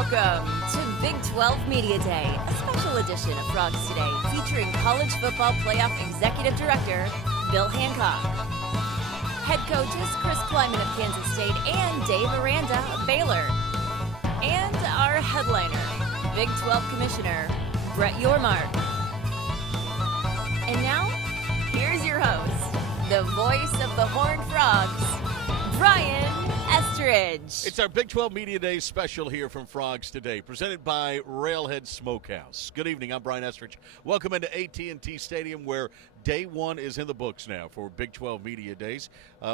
Welcome to Big 12 Media Day, a special edition of Frogs Today featuring college football playoff executive director Bill Hancock, head coaches Chris Klieman of Kansas State and Dave Aranda of Baylor, and our headliner, Big 12 Commissioner Brett Yormark. And now, here's your host, the voice of the Horned Frogs, Brian Estridge. It's our Big 12 Media Day special here from Frogs Today, presented by Railhead Smokehouse. Good evening, I'm Brian Estridge. Welcome into AT&T Stadium, where day one is in the books now for Big 12 Media Days.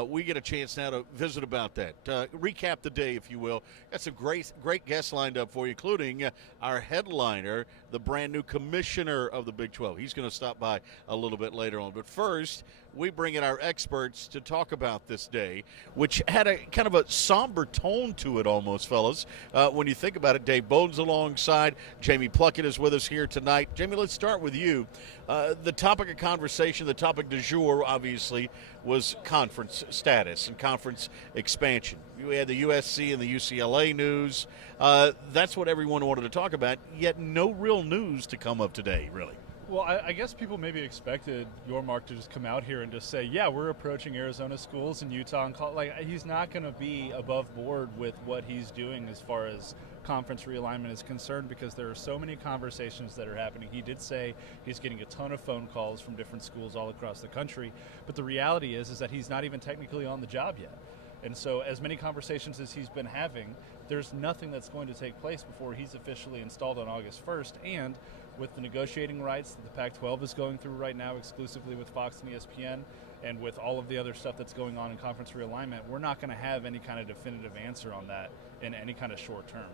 We get a chance now to visit about that. Recap the day, if you will. Got some great guests lined up for you, including our headliner, the brand new commissioner of the Big 12. He's going to stop by a little bit later on. But first, we bring in our experts to talk about this day, which had a kind of a somber tone to it almost, fellas. When you think about it, Dave Bowden's alongside. Jamie Pluckett is with us here tonight. Jamie, let's start with you. The topic of conversation, the topic du jour, obviously, was conference status and conference expansion. You had the USC and the UCLA news. That's what everyone wanted to talk about, yet no real news to come up today, really. Well, I guess people maybe expected Yormark to just come out here and just say, yeah, we're approaching Arizona schools and Utah. And he's not going to be above board with what he's doing as far as conference realignment is concerned, because there are so many conversations that are happening. He did say he's getting a ton of phone calls from different schools all across the country. But the reality is that he's not even technically on the job yet. And so as many conversations as he's been having, there's nothing that's going to take place before he's officially installed on August 1st. And with the negotiating rights that the Pac-12 is going through right now exclusively with Fox and ESPN, and with all of the other stuff that's going on in conference realignment, we're not going to have any kind of definitive answer on that in any kind of short term.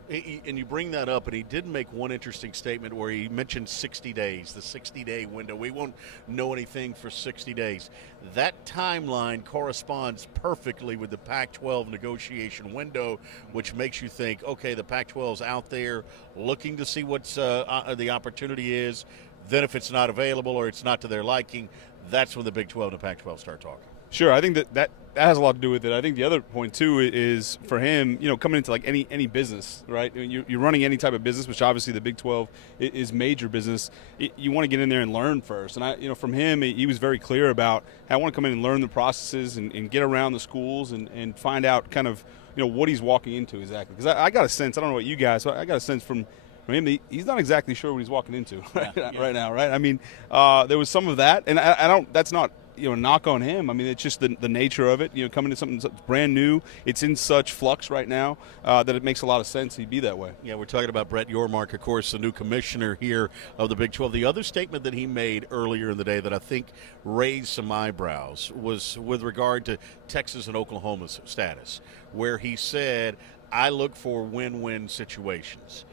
And you bring that up, and he did make one interesting statement where he mentioned 60 days, the 60-day window. We won't know anything for 60 days. That timeline corresponds perfectly with the Pac-12 negotiation window, which makes you think, okay, the Pac-12 is out there looking to see what's the opportunity is. Then if it's not available or it's not to their liking, that's when the Big 12 and the Pac-12 start talking. Sure, I think that has a lot to do with it. I think the other point, too, is for him, coming into like any business, right? You're running any type of business, which obviously the Big 12 is major business. You want to get in there and learn first. And, from him, he was very clear about, hey, I want to come in and learn the processes and get around the schools and find out kind of, what he's walking into exactly. Because I got a sense, I don't know what you guys, I got a sense from him, he's not exactly sure what he's walking into right now, right? I mean, there was some of that, and I don't. That's not knock on him. I mean, it's just the nature of it. Coming to something that's brand new, it's in such flux right now that it makes a lot of sense he'd be that way. Yeah, we're talking about Brett Yormark, of course, the new commissioner here of the Big 12. The other statement that he made earlier in the day that I think raised some eyebrows was with regard to Texas and Oklahoma's status, where he said, "I look for win-win situations."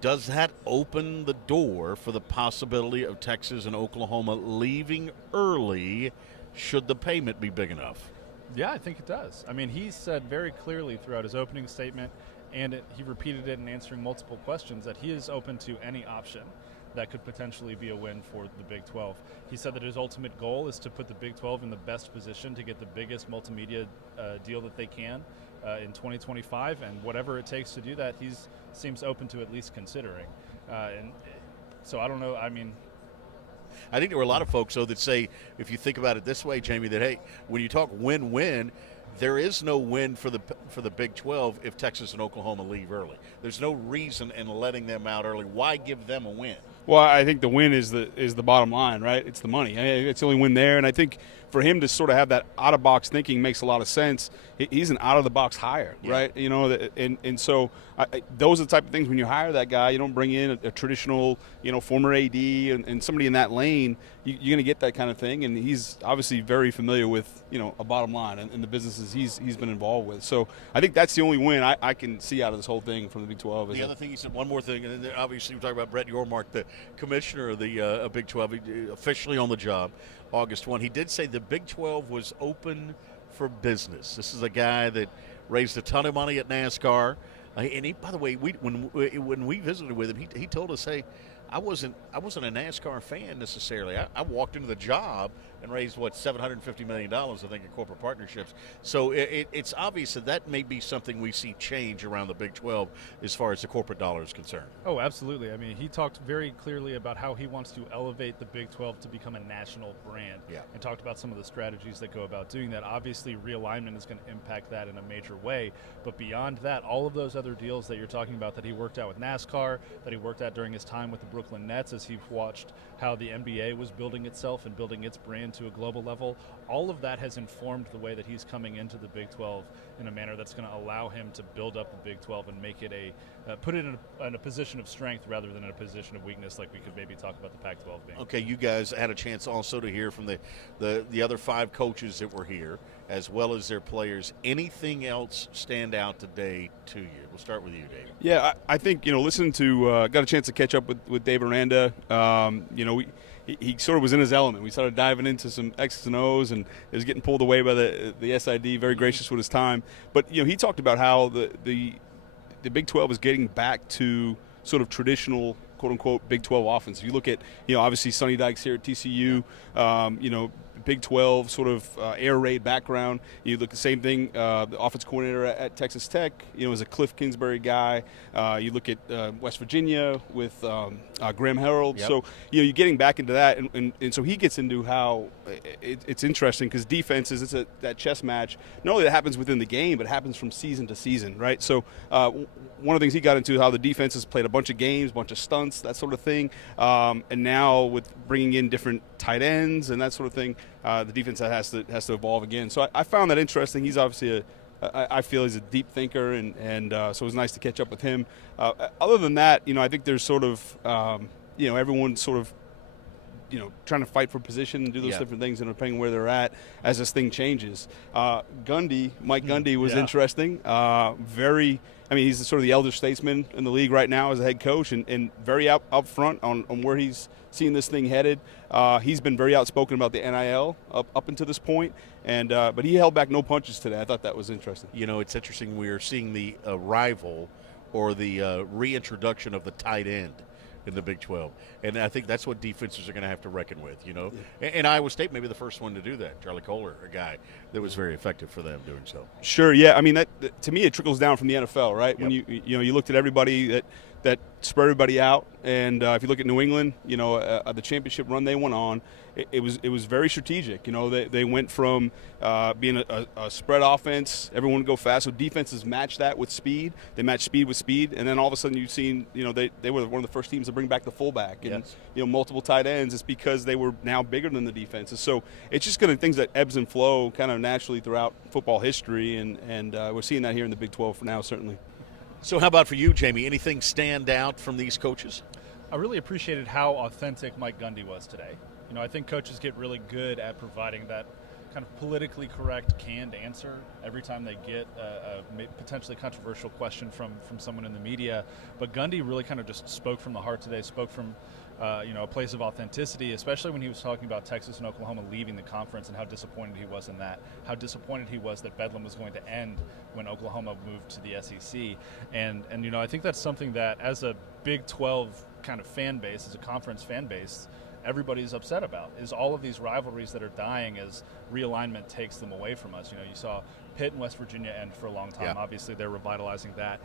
Does that open the door for the possibility of Texas and Oklahoma leaving early should the payment be big enough? Yeah, I think it does. I mean, he said very clearly throughout his opening statement, and he repeated it in answering multiple questions, that he is open to any option that could potentially be a win for the Big 12. He said that his ultimate goal is to put the Big 12 in the best position to get the biggest multimedia deal that they can in 2025, and whatever it takes to do that, he seems open to at least considering. And so I don't know. I mean, I think there were a lot of folks, though, that say, if you think about it this way, Jamie, that, hey, when you talk win-win, there is no win for the Big 12 if Texas and Oklahoma leave early. There's no reason in letting them out early. Why give them a win? Well, I think the win is the bottom line, right? It's the money. It's the only win there, and I think for him to sort of have that out-of-box thinking makes a lot of sense. He's an out-of-the-box hire, right? And so those are the type of things when you hire that guy, you don't bring in a traditional, former AD and somebody in that lane. You're going to get that kind of thing, and he's obviously very familiar with, a bottom line and the businesses he's been involved with. So I think that's the only win I can see out of this whole thing from the Big 12. The other thing he said, one more thing, and then obviously we're talking about Brett Yormark, the commissioner of the Big 12, officially on the job, August 1. He did say the Big 12 was open for business. This is a guy that raised a ton of money at NASCAR. And he, by the way, when we visited with him, he told us, hey, I wasn't a NASCAR fan necessarily. I walked into the job and raised $750 million, I think, in corporate partnerships. So it's obvious that may be something we see change around the Big 12 as far as the corporate dollar is concerned. Oh, absolutely. I mean, he talked very clearly about how he wants to elevate the Big 12 to become a national brand, and talked about some of the strategies that go about doing that. Obviously, realignment is going to impact that in a major way, but beyond that, all of those other deals that you're talking about that he worked out with NASCAR, that he worked out during his time with the Brooklyn Nets, as he watched how the NBA was building itself and building its brand to a global level, all of that has informed the way that he's coming into the Big 12 in a manner that's going to allow him to build up the Big 12 and make it put it in a position of strength rather than in a position of weakness, like we could maybe talk about the Pac-12 being. Okay, you guys had a chance also to hear from the other 5 coaches that were here, as well as their players. Anything else stand out today to you? We'll start with you, David. Yeah, I think, listening to, got a chance to catch up with Dave Aranda. He sort of was in his element. We started diving into some X's and O's, and it was getting pulled away by the SID, very gracious with his time. But, he talked about how the Big 12 is getting back to sort of traditional, quote-unquote, Big 12 offense. If you look at, obviously Sonny Dykes here at TCU, Big 12 sort of air raid background. You look at the same thing, the offense coordinator at Texas Tech, is a Cliff Kingsbury guy. You look at West Virginia with Graham Harrell. Yep. So, you're getting back into that. And so he gets into how it's interesting because defenses, it's that chess match. Not only that happens within the game, but it happens from season to season, right? So one of the things he got into, how the defenses played a bunch of games, a bunch of stunts, that sort of thing. And now with bringing in different tight ends and that sort of thing, the defense has to evolve again. So I found that interesting. He's obviously I feel he's a deep thinker, and so it was nice to catch up with him. Other than that, I think there's sort of, everyone sort of, trying to fight for position and do those different things, and depending on where they're at as this thing changes. Mike Gundy was interesting. He's sort of the elder statesman in the league right now as a head coach, and very up front on where he's seeing this thing headed. He's been very outspoken about the NIL up until this point, but he held back no punches today. I thought that was interesting. It's interesting. We are seeing the arrival or the reintroduction of the tight end in the Big 12. And I think that's what defenses are going to have to reckon with, And Iowa State may be the first one to do that. Charlie Kohler, a guy that was very effective for them doing so. Sure, yeah. That to me, it trickles down from the NFL, right? Yep. When you looked at everybody that spread everybody out, and if you look at New England, the championship run they went on, it was very strategic. They went from being a spread offense, everyone would go fast, so defenses match that with speed. They match speed with speed, and then all of a sudden you've seen, they were one of the first teams to bring back the fullback and multiple tight ends. It's because they were now bigger than the defenses. So it's just going to things that ebbs and flow kind of naturally throughout football history, and we're seeing that here in the Big 12 for now, certainly. So how about for you, Jamie? Anything stand out from these coaches? I really appreciated how authentic Mike Gundy was today. I think coaches get really good at providing that kind of politically correct, canned answer every time they get a potentially controversial question from someone in the media. But Gundy really kind of just spoke from the heart today, spoke from a place of authenticity, especially when he was talking about Texas and Oklahoma leaving the conference and how disappointed he was in that, how disappointed he was that Bedlam was going to end when Oklahoma moved to the SEC. And I think that's something that as a Big 12 kind of fan base, as a conference fan base, everybody's upset about, is all of these rivalries that are dying as realignment takes them away from us. You saw Pitt and West Virginia end for a long time. Obviously, they're revitalizing that.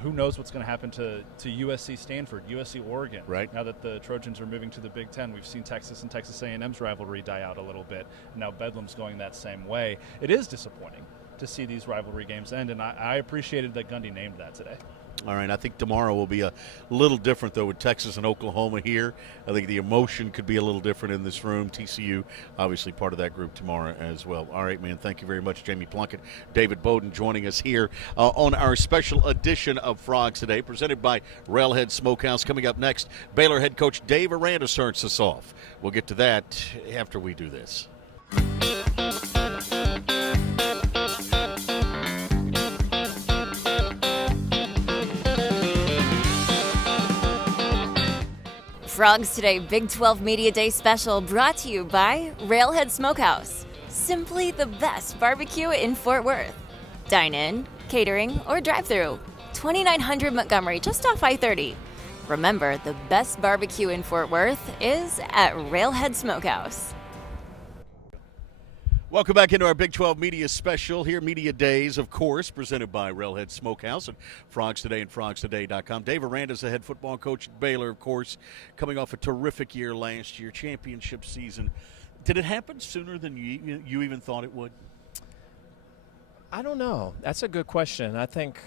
Who knows what's going to happen to USC Stanford, USC Oregon. Right. Now that the Trojans are moving to the Big Ten, we've seen Texas and Texas A&M's rivalry die out a little bit. Now Bedlam's going that same way. It is disappointing to see these rivalry games end, and I appreciated that Gundy named that today. All right, I think tomorrow will be a little different, though, with Texas and Oklahoma here. I think the emotion could be a little different in this room. TCU, obviously, part of that group tomorrow as well. All right, man, thank you very much, Jamie Plunkett. David Bowden joining us here on our special edition of Frogs Today, presented by Railhead Smokehouse. Coming up next, Baylor head coach Dave Aranda starts us off. We'll get to that after we do this. Frogs Today Big 12 Media Day special brought to you by Railhead Smokehouse. Simply the best barbecue in Fort Worth. Dine in, catering, or drive-thru. 2900 Montgomery, just off I-30. Remember, the best barbecue in Fort Worth is at Railhead Smokehouse. Welcome back into our Big 12 Media Special here, Media Days, of course, presented by Railhead Smokehouse and Frogs Today and FrogsToday.com. Dave Aranda is the head football coach at Baylor, of course, coming off a terrific year last year, championship season. Did it happen sooner than you even thought it would? I don't know. That's a good question. I think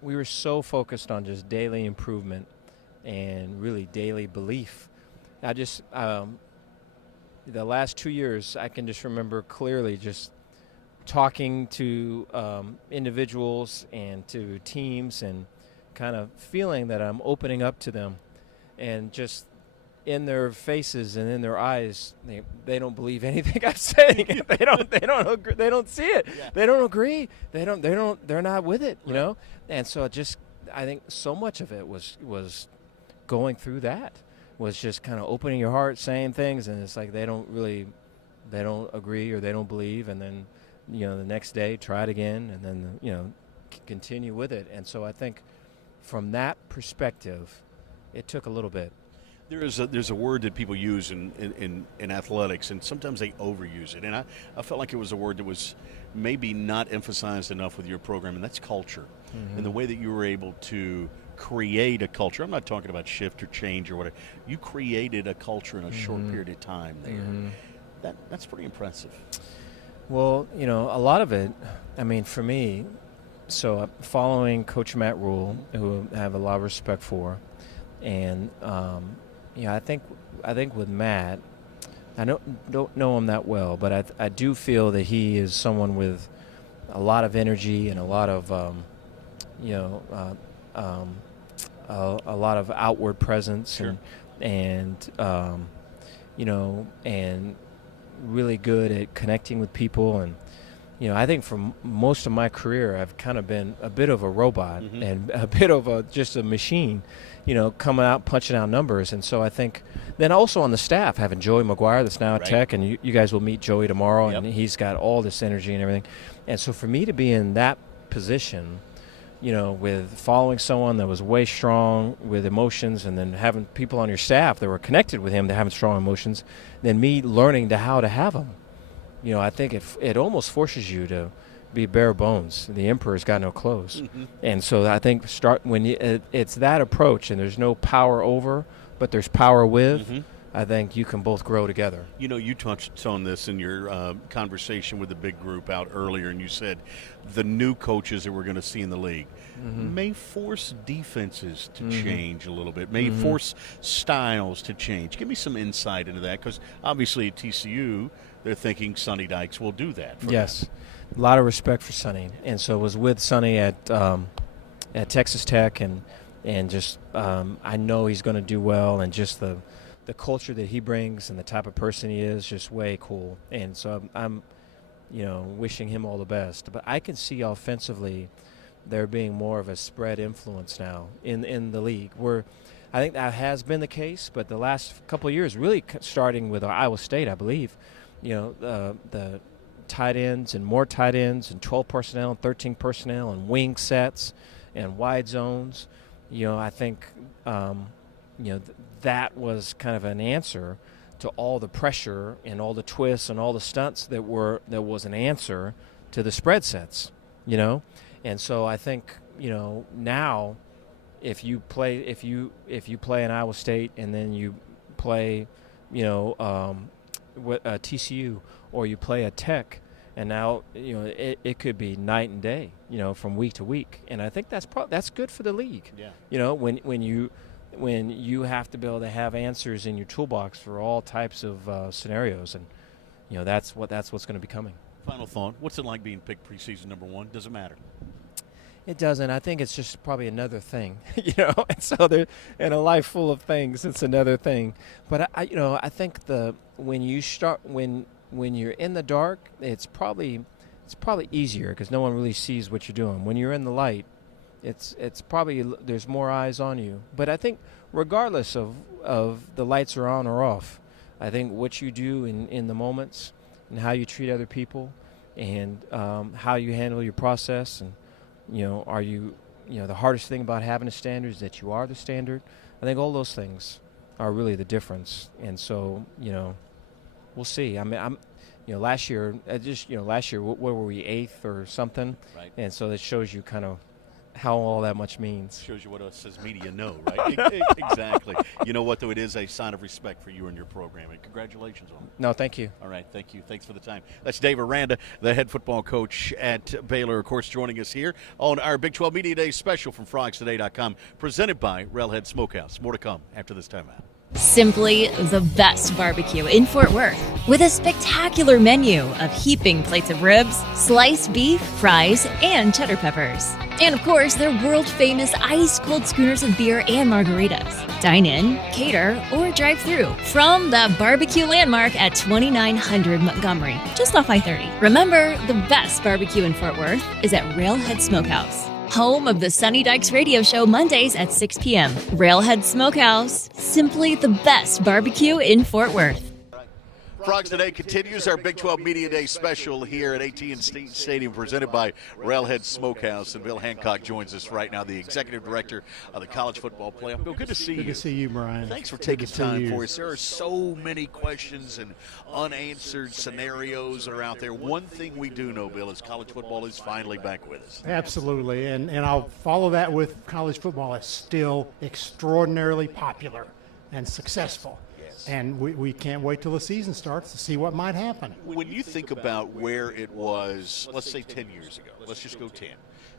we were so focused on just daily improvement and really daily belief. I just the last 2 years, I can just remember clearly just talking to individuals and to teams and kind of feeling that I'm opening up to them, and just in their faces and in their eyes, they don't believe anything I'm saying. They don't agree, they don't see it. Yeah. They don't agree. They're not with it, you know? And so I think so much of it was going through that. Was just kind of opening your heart, saying things, and it's like they don't agree or they don't believe, and then, you know, the next day try it again, and then, you know, continue with it. And so I think from that perspective, it took a little bit. There's a word that people use in athletics, and sometimes they overuse it, and I felt like it was a word that was maybe not emphasized enough with your program, and that's culture. Mm-hmm. And the way that you were able to create a culture. I'm not talking about shift or change or whatever. You created a culture in a short period of time there. Mm-hmm. That's pretty impressive. Well, you know, a lot of it, I mean, for me, so following Coach Matt Rule, who I have a lot of respect for, and I think with Matt, I don't know him that well, but I do feel that he is someone with a lot of energy and a lot of a lot of outward presence. Sure. and really good at connecting with people. And, you know, I think for most of my career, I've kind of been a bit of a robot mm-hmm. and a bit of just a machine, you know, coming out, punching out numbers. And so I think then also on the staff, having Joey McGuire that's now at Tech, and you guys will meet Joey tomorrow, yep. and he's got all this energy and everything. And so for me to be in that position, you know, with following someone that was way strong with emotions, and then having people on your staff that were connected with him to having strong emotions, then me learning how to have them. You know, I think it almost forces you to be bare bones. The emperor's got no clothes. Mm-hmm. And so I think it's that approach, and there's no power over, but there's power with. Mm-hmm. I think you can both grow together. You know, you touched on this in your conversation with the big group out earlier, and you said the new coaches that we're going to see in the league mm-hmm. may force defenses to mm-hmm. change a little bit, may mm-hmm. force styles to change. Give me some insight into that, because obviously at TCU, they're thinking Sonny Dykes will do that. Yes, a lot of respect for Sonny, and so it was with Sonny at Texas Tech, and just I know he's going to do well, and just the culture that he brings and the type of person he is, just way cool. And so I'm you know, wishing him all the best. But I can see offensively there being more of a spread influence now in the league, where I think that has been the case, but the last couple of years, really starting with Iowa State, I believe, you know, the tight ends and more tight ends and 12 personnel and 13 personnel and wing sets and wide zones. You know, I think, that was kind of an answer to all the pressure and all the twists and all the stunts that was an answer to the spread sets, you know. And so I think, you know, now if you play in Iowa State and then you play, you know, with TCU, or you play a Tech, and now, you know, it could be night and day, you know, from week to week. And I think that's good for the league. Yeah. You know, when you have to be able to have answers in your toolbox for all types of scenarios, and, you know, that's what's going to be coming. Final thought: what's it like being picked preseason number one? Does it matter? It doesn't. I think it's just probably another thing, you know. And so there, in a life full of things, it's another thing. But I think when you're in the dark, it's probably easier because no one really sees what you're doing. When you're in the light, it's probably there's more eyes on you. But I think regardless of the lights are on or off, I think what you do in the moments and how you treat other people and how you handle your process, and, you know, are you the hardest thing about having a standard is that you are the standard. I think all those things are really the difference. And so, we'll see. I mean, last year, what were we, 8th or something? Right. And so that shows you kind of how all that much means. Shows you what us as media know, right? Exactly. You know what, though? It is a sign of respect for you and your program. And congratulations on it. No, thank you. All right, thank you. Thanks for the time. That's Dave Aranda, the head football coach at Baylor, of course, joining us here on our Big 12 Media Day special from FrogsToday.com, presented by Railhead Smokehouse. More to come after this timeout. Simply the best barbecue in Fort Worth, with a spectacular menu of heaping plates of ribs, sliced beef, fries, and cheddar peppers. And of course, their world-famous ice-cold schooners of beer and margaritas. Dine in, cater, or drive through from the barbecue landmark at 2900 Montgomery, just off I-30. Remember, the best barbecue in Fort Worth is at Railhead Smokehouse, home of the Sunny Dykes radio show Mondays at 6 p.m. Railhead Smokehouse, simply the best barbecue in Fort Worth. Frogs Today continues our Big 12 Media Day special here at AT&T Stadium, presented by Railhead Smokehouse. And Bill Hancock joins us right now, the executive director of the College Football Playoff. Bill, good to see you. Good to see you, Brian. Thanks for taking time for us. There are so many questions and unanswered scenarios that are out there. One thing we do know, Bill, is college football is finally back with us. Absolutely, and I'll follow that with college football is still extraordinarily popular and successful. And we can't wait till the season starts to see what might happen. When you think about where it was, let's say 10 years ago, let's just go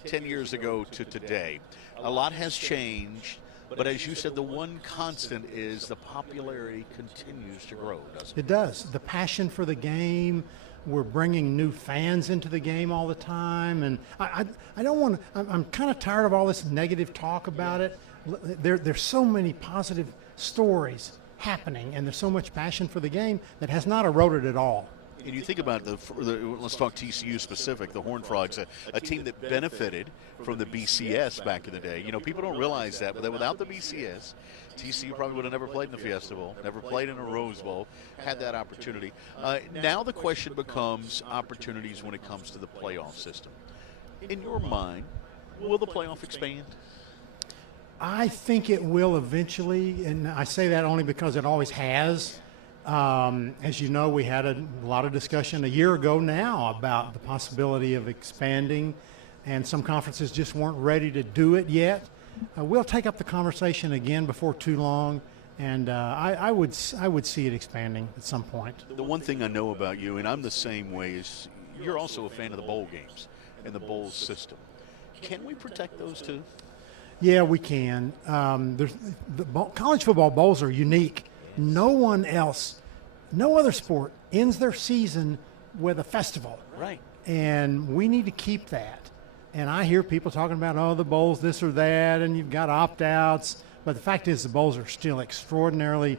10 years ago to today, a lot has changed, but as you said, the one constant is the popularity continues to grow, doesn't it? It does. The passion for the game, we're bringing new fans into the game all the time, and I don't want to, I'm kind of tired of all this negative talk about it. There's so many positive stories happening, and there's so much passion for the game that has not eroded at all. And you think about let's talk TCU specific, the Horned Frogs, a team that benefited from the BCS back in the day. People don't realize that, but without the BCS, TCU probably would have never played in the Fiesta Bowl, never played in a Rose Bowl, had that opportunity. Now the question becomes opportunities when it comes to the playoff system. In your mind, will the playoff expand? I think it will eventually, and I say that only because it always has. As you know, we had a lot of discussion a year ago now about the possibility of expanding, and some conferences just weren't ready to do it yet. We'll take up the conversation again before too long, and I would see it expanding at some point. The one thing I know about you, and I'm the same way, is you're also a fan of the bowl games and the bowl system. Can we protect those two? Yeah, we can. College football bowls are unique. No other sport ends their season with a festival. Right. And we need to keep that. And I hear people talking about, the bowls, this or that, and you've got opt-outs. But the fact is the bowls are still extraordinarily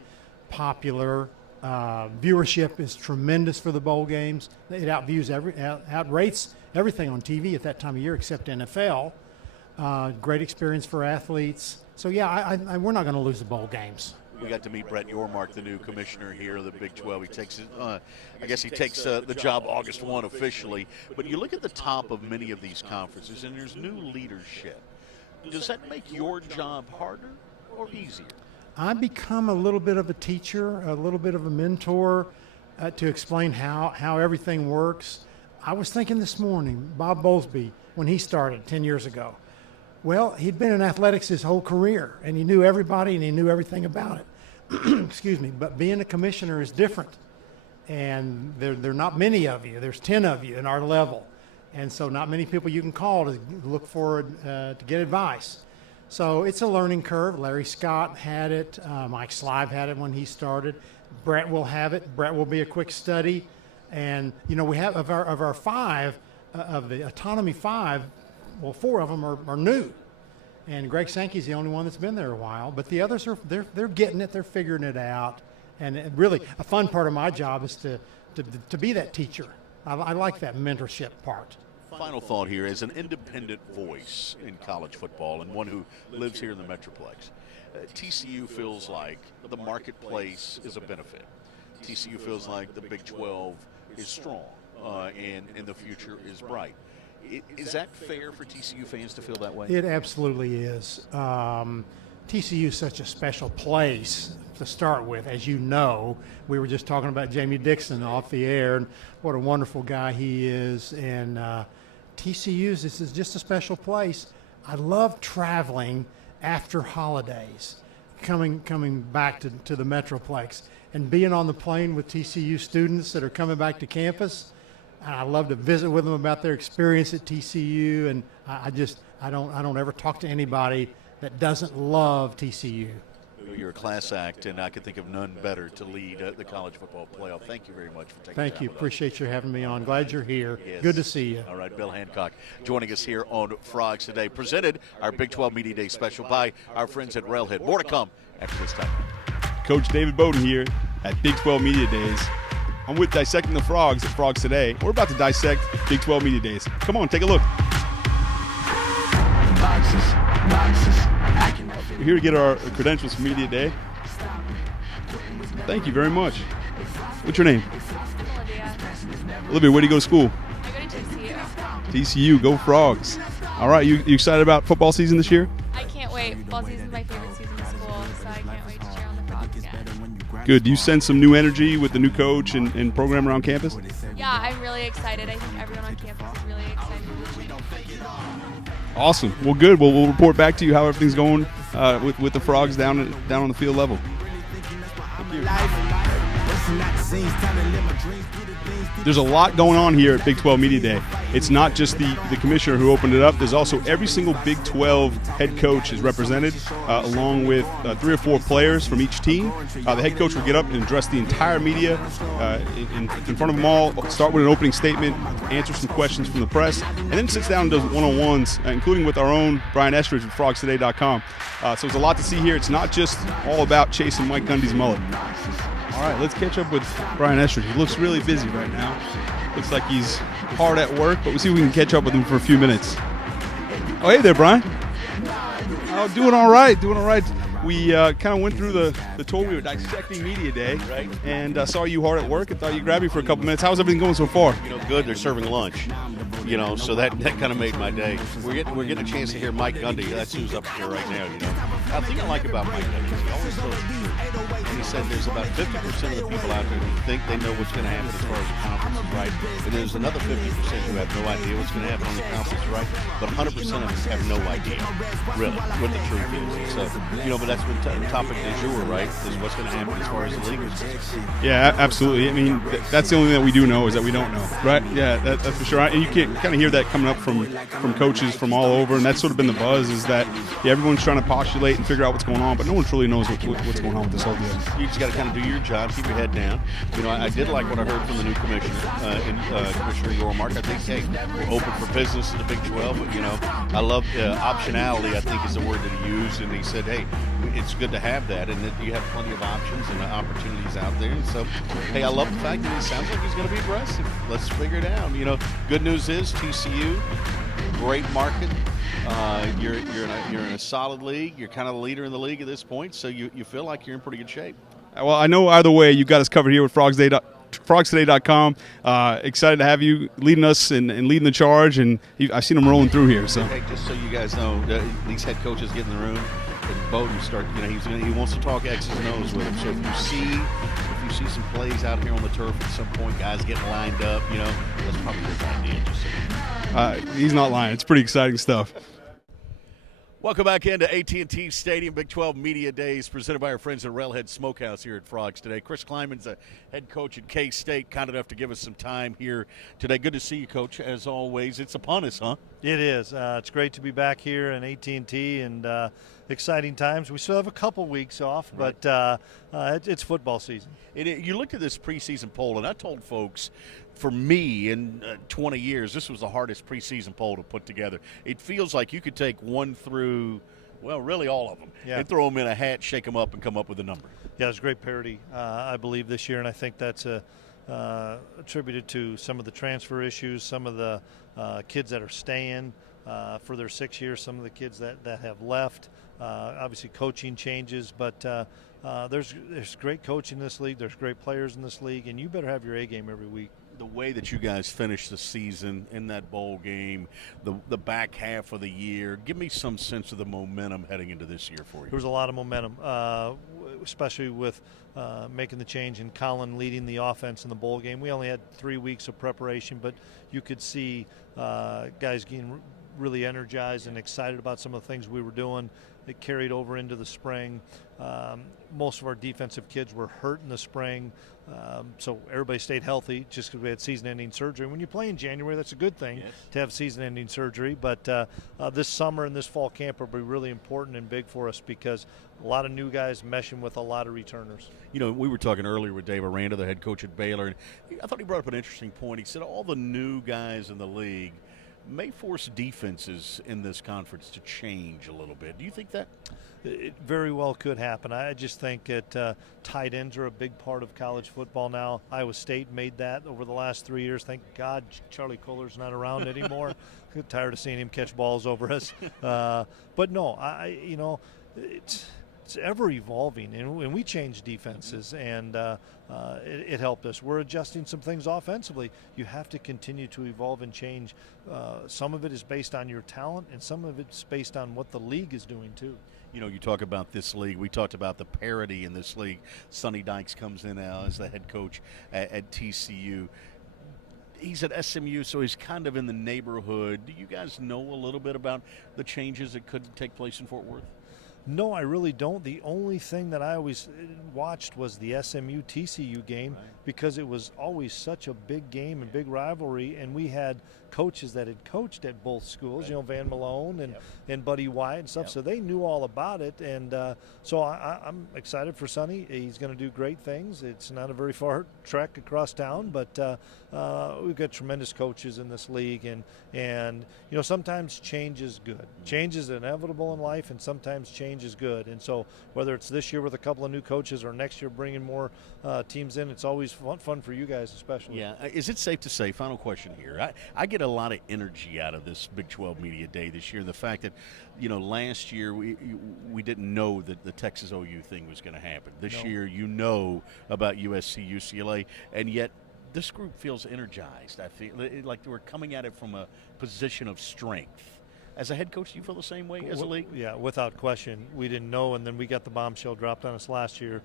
popular. Viewership is tremendous for the bowl games. It outrates everything on TV at that time of year except NFL. Great experience for athletes. So, yeah, we're not going to lose the bowl games. We got to meet Brett Yormark, the new commissioner here of the Big 12. He takes, he takes the job August 1 officially. But you look at the top of many of these conferences, and there's new leadership. Does that make your job harder or easier? I become a little bit of a teacher, a little bit of a mentor to explain how everything works. I was thinking this morning, Bob Bowlesby, when he started 10 years ago, well, he'd been in athletics his whole career, and he knew everybody, and he knew everything about it. Excuse me. But being a commissioner is different, and there are not many of you. There's 10 of you in our level, and so not many people you can call to look forward to get advice. So it's a learning curve. Larry Scott had it. Mike Slive had it when he started. Brett will have it. Brett will be a quick study. And, we have of our five, of the Autonomy 5, well, 4 of them are new, and Greg Sankey's the only one that's been there a while. But the others they're getting it, they're figuring it out, and really a fun part of my job is to be that teacher. I like that mentorship part. Final thought here: as an independent voice in college football and one who lives here in the Metroplex, TCU feels like the marketplace is a benefit. TCU feels like the Big 12 is strong, and the future is bright. Is that fair for TCU fans to feel that way? It absolutely is. TCU is such a special place to start with. As you know, we were just talking about Jamie Dixon off the air, and what a wonderful guy he is. And TCU's, this is just a special place. I love traveling after holidays, coming back to the Metroplex and being on the plane with TCU students that are coming back to campus. I love to visit with them about their experience at TCU, and I don't ever talk to anybody that doesn't love TCU. You're a class act, and I could think of none better to lead the college football playoff. Thank you very much for taking Thank time you. with us. Appreciate you having me on. Glad you're here. Yes. Good to see you. All right, Bill Hancock joining us here on Frogs Today. Presented our Big 12 Media Day special by our friends at Railhead. More to come after this time. Coach David Bowden here at Big 12 Media Days. I'm with Dissecting the Frogs at Frogs Today. We're about to dissect Big 12 Media Days. Come on, take a look. We're here to get our credentials for Media Day. Thank you very much. What's your name? Olivia, where do you go to school? I go to TCU. TCU, go Frogs. All right, you excited about football season this year? I can't wait. Football season is my favorite season of school, so I can't wait to cheer on the Frogs again. Good. Do you sense some new energy with the new coach and program around campus? Yeah, I'm really excited. I think everyone on campus is really excited to change. Awesome. Well, good. Well, we'll report back to you how everything's going with the Frogs down on the field level. Thank you. There's a lot going on here at Big 12 Media Day. It's not just the commissioner who opened it up. There's also every single Big 12 head coach is represented, along with 3 or 4 players from each team. The head coach will get up and address the entire media in front of them all, start with an opening statement, answer some questions from the press, and then sits down and does one-on-ones, including with our own Brian Estridge at frogstoday.com. So there's a lot to see here. It's not just all about chasing Mike Gundy's mullet. All right, let's catch up with Brian Estridge. He looks really busy right now. Looks like he's hard at work, but we'll see if we can catch up with him for a few minutes. Oh, hey there, Brian. Oh, doing all right, doing all right. We kind of went through the tour. We were dissecting Media Day, Right. and saw you hard at work and thought you'd grab you for a couple minutes. How's everything going so far? Good. They're serving lunch. So that kind of made my day. We're getting a chance to hear Mike Gundy. That's who's up here right now. The thing I like about Mike Gundy is he always tells the truth. And he said there's about 50% of the people out there who think they know what's going to happen as far as the conference is right, and there's another 50% who have no idea what's going to happen on the conference right, but 100% of us have no idea, really, what the truth is. And so, but that's been the topic du jour, right, is what's going to happen as far as the league is concerned. Yeah, absolutely. I mean, that's the only thing that we do know is that we don't know, right? Yeah, that's for sure. And you can kind of hear that coming up from coaches from all over, and that's sort of been the buzz is that everyone's trying to postulate and figure out what's going on, but no one truly knows what's going on with this whole deal. You just got to kind of do your job, keep your head down. I did like what I heard from the new commissioner, Commissioner Yormark. I think, hey, we're open for business in the Big 12, but, I love optionality, I think is the word that he used, and he said, hey, it's good to have that, and that you have plenty of options and opportunities out there. And so, hey, I love the fact that it sounds like he's going to be aggressive. Let's figure it out. Good news is TCU, great market. You're in a solid league. You're kind of the leader in the league at this point, so you feel like you're in pretty good shape. Well, I know either way you've got us covered here with frogstoday.com. Excited to have you leading us and leading the charge, and I've seen them rolling through here. So, hey, just so you guys know, these head coaches get in the room, and Bowden he wants to talk X's and O's with them. So if you see some plays out here on the turf at some point, guys getting lined up, that's probably his idea. Just so he's not lying. It's pretty exciting stuff. Welcome back into AT&T Stadium, Big 12 Media Days, presented by our friends at Railhead Smokehouse here at Frogs Today. Chris Klieman's the head coach at K-State, kind enough to give us some time here today. Good to see you, Coach, as always. It's upon us, huh? It is. It's great to be back here in AT&T and exciting times. We still have a couple weeks off, right. But it's football season. You looked at this preseason poll, and I told folks, for me, in 20 years, this was the hardest preseason poll to put together. It feels like you could take one through, well, really all of them, and throw them in a hat, shake them up, and come up with a number. Yeah, there's great parity, I believe, this year, and I think that's attributed to some of the transfer issues, some of the kids that are staying for their 6 years, some of the kids that have left, obviously coaching changes, but there's great coaching in this league, there's great players in this league, and you better have your A game every week. the way that you guys finished the season in that bowl game, the back half of the year, give me some sense of the momentum heading into this year for you. There was a lot of momentum, especially with making the change and Colin leading the offense in the bowl game. We only had 3 weeks of preparation, but you could see guys getting really energized and excited about some of the things we were doing. It carried over into the spring. Most of our defensive kids were hurt in the spring, so everybody stayed healthy just because we had season-ending surgery. When you play in January, that's a good thing to have season-ending surgery. But this summer and this fall camp will be really important and big for us because a lot of new guys meshing with a lot of returners. You know, we were talking earlier with Dave Aranda, the head coach at Baylor, and I thought he brought up an interesting point. He said all the new guys in the league may force defenses in this conference to change a little bit. Do you think that? It very well could happen. I just think that tight ends are a big part of college football now. Iowa State made that over the last 3 years. Thank God Charlie Kohler's not around anymore. Tired of seeing him catch balls over us. But no, it's ever evolving, and we change defenses, and it helped us. We're adjusting some things offensively. You have to continue to evolve and change. Some of it is based on your talent, and some of it's based on what the league is doing too. You know, you talk about this league. We talked about the parity in this league. Sonny Dykes comes in now as the head coach at TCU. He's at SMU, so he's kind of in the neighborhood. Do you guys know a little bit about the changes that could take place in Fort Worth? No, I really don't. The only thing that I always watched was the SMU TCU game because it was always such a big game and big rivalry, and we had coaches that had coached at both schools, you know, Van Malone and Buddy Wyatt and stuff, so they knew all about it, and so I'm excited for Sonny. He's going to do great things. It's not a very far trek across town, but we've got tremendous coaches in this league, and you know, sometimes change is good. Change is inevitable in life, and sometimes change is good, and so whether it's this year with a couple of new coaches or next year bringing more teams in, it's always fun for you guys especially. Yeah. Is it safe to say, final question here, I get a lot of energy out of this Big 12 Media Day this year, the fact that, you know, last year we didn't know that the Texas OU thing was going to happen. This year you know about USC, UCLA, and yet this group feels energized. I feel like we're coming at it from a position of strength. As a head coach, do you feel the same way as a league? Yeah, without question. We didn't know, and then we got the bombshell dropped on us last year.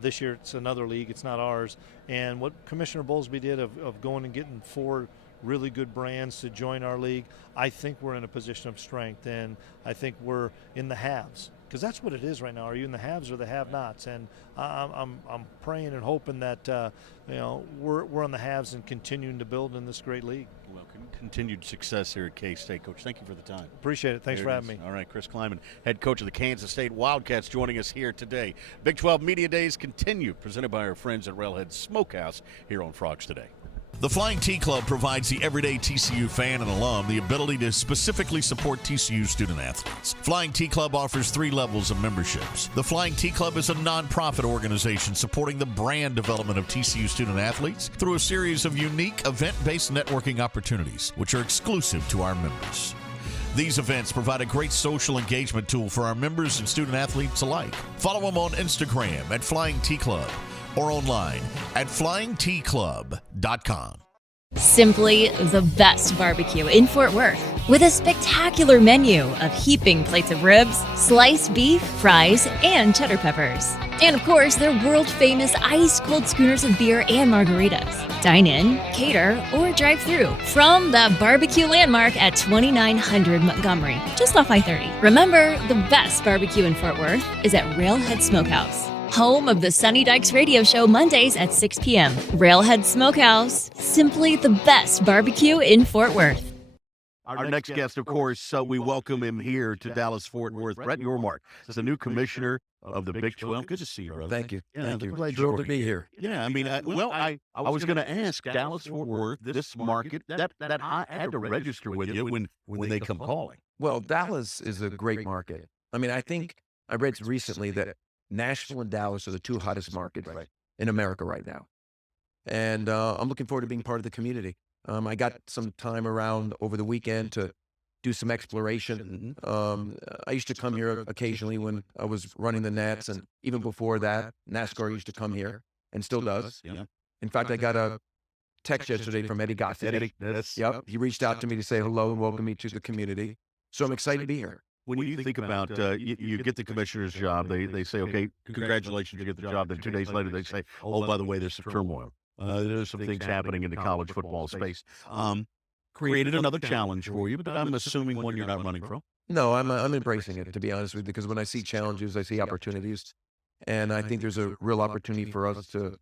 This year it's another league. It's not ours. And what Commissioner Bowlesby did of going and getting 4 really good brands to join our league, I think we're in a position of strength, and I think we're in the haves. Because that's what it is right now. Are you in the haves or the have-nots? And I'm praying and hoping that you know, we're on the haves and continuing to build in this great league. Well, continued success here at K-State, Coach. Thank you for the time. Appreciate it. Thanks for having me. All right, Chris Klieman, head coach of the Kansas State Wildcats, joining us here today. Big 12 Media Days continue, presented by our friends at Railhead Smokehouse here on Frogs Today. The Flying T Club provides the everyday TCU fan and alum the ability to specifically support TCU student-athletes. Flying T Club offers 3 levels of memberships. The Flying T Club is a nonprofit organization supporting the brand development of TCU student-athletes through a series of unique event-based networking opportunities, which are exclusive to our members. These events provide a great social engagement tool for our members and student-athletes alike. Follow them on Instagram at Flying T Club, or online at flyingtclub.com. Simply the best barbecue in Fort Worth, with a spectacular menu of heaping plates of ribs, sliced beef, fries, and cheddar peppers. And of course, their world-famous ice-cold schooners of beer and margaritas. Dine in, cater, or drive through from the barbecue landmark at 2900 Montgomery, just off I-30. Remember, the best barbecue in Fort Worth is at Railhead Smokehouse, home of the Sonny Dykes radio show Mondays at 6 p.m. Railhead Smokehouse, simply the best barbecue in Fort Worth. Our next guest, of course, we welcome him here to Dallas-Fort Worth. Brett Yormark is the new commissioner of the Big 12. Good to see you, brother. Thank you. Yeah, Thank you. glad Thrilled you're to be here. Yeah, I mean, I was going to ask Dallas-Fort Worth, this market, that I had to register with you when they come calling. Well, Dallas is a great market. I mean, I think I read recently that Nashville and Dallas are the 2 hottest markets in America right now. And I'm looking forward to being part of the community. I got some time around over the weekend to do some exploration. I used to come here occasionally when I was running the Nats, and even before that, NASCAR used to come here and still does. In fact, I got a text yesterday from Eddie Gossett. Eddie, that's, Yep. He reached out to me to say hello and welcome me to the community. So I'm excited to be here. When you think about you get the commissioner's job, they say, okay, congratulations, you get the job. Then 2 days later, they say, oh, by the way, there's some turmoil. There's some things happening in the college football space. Created another challenge for you, but I'm assuming one you're not running from. No, I'm embracing it, to be honest with you, because when I see challenges, I see opportunities. And I think there's a real opportunity for us to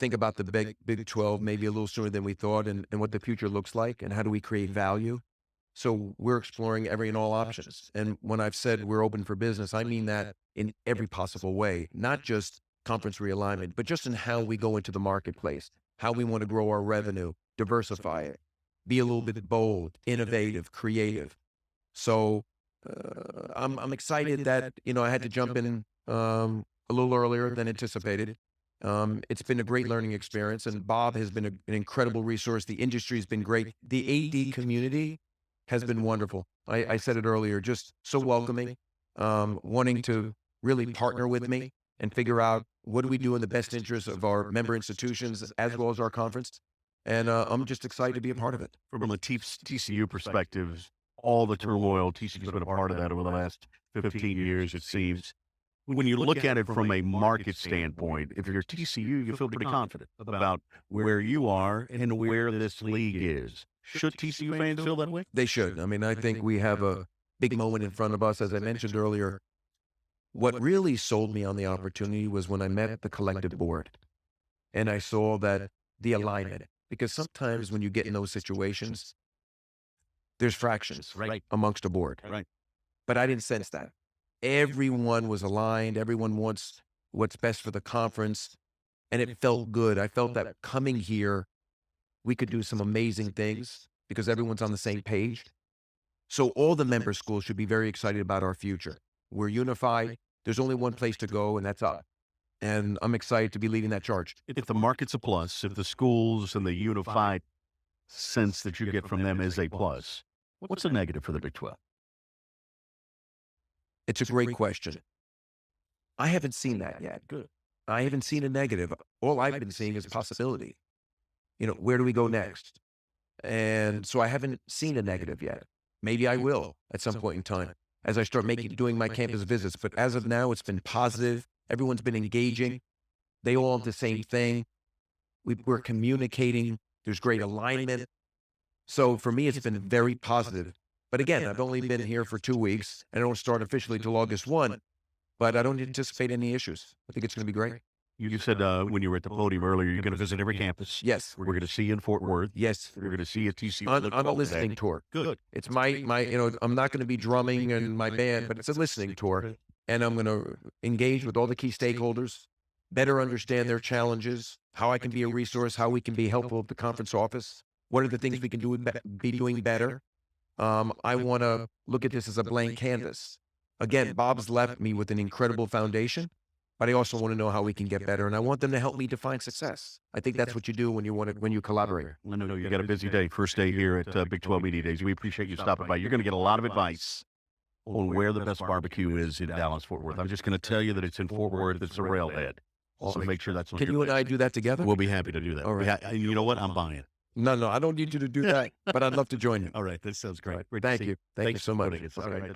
think about the Big 12 maybe a little sooner than we thought and what the future looks like and how do we create value. So we're exploring every and all options. And when I've said we're open for business, I mean that in every possible way, not just conference realignment, but just in how we go into the marketplace, how we want to grow our revenue, diversify it, be a little bit bold, innovative, creative. So I'm excited that, I had to jump in a little earlier than anticipated. It's been a great learning experience, and Bob has been an incredible resource. The industry has been great. The AD community has been wonderful. I said it earlier, just so welcoming, wanting to really partner with me and figure out what do we do in the best interest of our member institutions as well as our conference. And I'm just excited to be a part of it. From a TCU perspective, all the turmoil, TCU's been a part of that over the last 15 years, it seems. When you look at it from a market standpoint, if you're TCU, you feel pretty confident about where you are and where this league is. Should TCU fans feel that way? They should. I mean, I think we have a big moment in front of us. As I mentioned earlier, what really sold me on the opportunity was when I met the collective board and I saw that the alignment, because sometimes when you get in those situations, there's fractions amongst a board. Right. But I didn't sense that. Everyone was aligned. Everyone wants what's best for the conference. And it felt good. I felt that coming here, we could do some amazing things because everyone's on the same page. So all the member schools should be very excited about our future. We're unified. There's only one place to go, and that's up. And I'm excited to be leading that charge. If the market's a plus, if the schools and the unified sense that you get from them is a plus, what's a negative for the Big 12? It's a great question. I haven't seen that yet. Good. I haven't seen a negative. All I've been seeing is possibility. Where do we go next? And so I haven't seen a negative yet. Maybe I will at some point in time as I start doing my campus visits. But as of now, it's been positive. Everyone's been engaging. They all want the same thing. We're communicating. There's great alignment. So for me, it's been very positive. But again, I've only been here for 2 weeks, and I don't start officially till August 1, but I don't anticipate any issues. I think it's going to be great. You said when you were at the podium earlier, you're going to visit every campus. Yes. We're going to see you in Fort Worth. Yes. We're going to see you at TCU. On a listening tour. Good. It's my I'm not going to be drumming and my band, but it's a listening tour. And I'm going to engage with all the key stakeholders, better understand their challenges, how I can be a resource, how we can be helpful at the conference office. What are the things we can be doing better? I want to look at this as a blank canvas. Again, Bob's left me with an incredible foundation, but I also want to know how we can get better, and I want them to help me define success. I think that's what you do when you collaborate. I know you got a busy day, first day here at Big 12 Media Days. We appreciate you stopping by. You're going to get a lot of advice on where the best barbecue is in Dallas-Fort Worth. I'm just going to tell you that it's in Fort Worth. It's a Railhead. So make sure that's on Can you and I do that together? We'll be happy to do that. All right. You know what? I'm buying. No, I don't need you to do that, but I'd love to join you. All right, that sounds great. Thank you. Thank you so much. All right.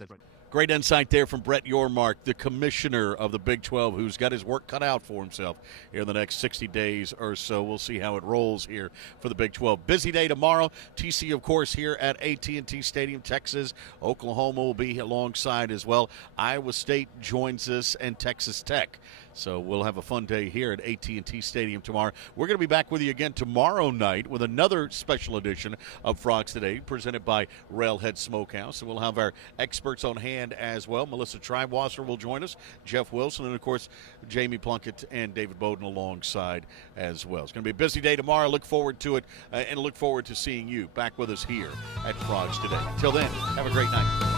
Great insight there from Brett Yormark, the commissioner of the Big 12, who's got his work cut out for himself here in the next 60 days or so. We'll see how it rolls here for the Big 12. Busy day tomorrow. TC, of course, here at AT&T Stadium, Texas. Oklahoma will be alongside as well. Iowa State joins us, and Texas Tech. So we'll have a fun day here at AT&T Stadium tomorrow. We're going to be back with you again tomorrow night with another special edition of Frogs Today, presented by Railhead Smokehouse. And we'll have our experts on hand as well. Melissa Triebwasser will join us, Jeff Wilson, and, of course, Jamie Plunkett and David Bowden alongside as well. It's going to be a busy day tomorrow. Look forward to it, and look forward to seeing you back with us here at Frogs Today. Until then, have a great night.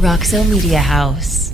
Roxo Media House.